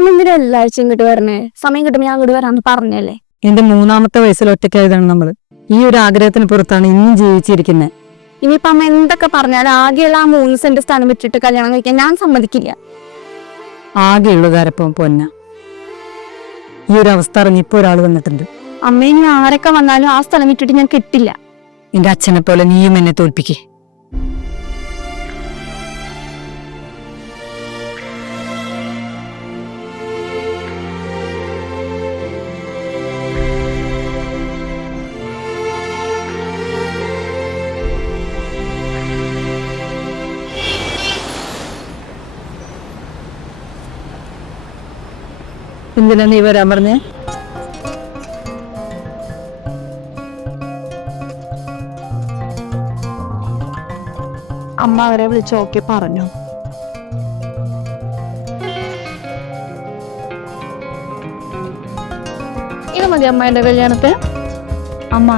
അമ്മ എന്തിനാ എല്ലാ ആഴ്ച ഇങ്ങോട്ട് വരണേ? സമയം കിട്ടുമ്പോ ഞാൻ ഇങ്ങോട്ട് വരാന്ന് പറഞ്ഞല്ലേ. എന്റെ 3-ാമത്തെ വയസ്സിൽ ഒറ്റയ്ക്കായതാണ് നമ്മള്. ഈ ഒരു ആഗ്രഹത്തിന് പുറത്താണ് ഇന്നും ജീവിച്ചിരിക്കുന്നത്. ഇനിയിപ്പൊ അമ്മ എന്തൊക്കെ പറഞ്ഞാലും ആകെയുള്ള ആ 3 സെന്റ് സ്ഥലം വിട്ടിട്ട് കല്യാണം കഴിക്കാൻ ഞാൻ സമ്മതിക്കില്ല. ആകെയുള്ളതാരപ്പം പൊന്ന. ഈ ഒരു അവസ്ഥ അറിഞ്ഞ് ഇപ്പൊ ഒരാൾ വന്നിട്ടുണ്ട്. അമ്മ ഇനി ആരൊക്കെ വന്നാലും ആ സ്ഥലം വിട്ടിട്ട് ഞാൻ കെട്ടില്ല. എന്റെ അച്ഛനെ പോലെ നീയും എന്നെ തോൽപ്പിക്കേ. എന്തിനാ നീ വരാൻ പറഞ്ഞേ? അമ്മ അവരെ വിളിച്ച് ഓക്കെ പറഞ്ഞു. ഇത് മതി അമ്മ എന്റെ കല്യാണത്തെ. അമ്മ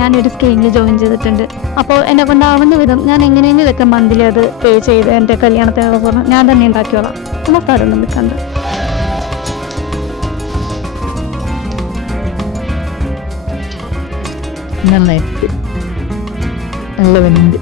ഞാനൊരു സ്കീമിൽ ജോയിൻ ചെയ്തിട്ടുണ്ട്. അപ്പോൾ എന്നെ കൊണ്ടാവുന്ന വിധം ഞാൻ എങ്ങനെയെങ്കിലും ഇതൊക്കെ മന്ത്ലി അത് പേ ചെയ്ത് എൻ്റെ കല്യാണത്തിനുള്ള സ്വർണ്ണം ഞാൻ തന്നെ ഉണ്ടാക്കിയോളാം. നമുക്കാരൊന്നും നിൽക്കണ്ട. നന്നായിട്ട് നല്ലവനുണ്ട്.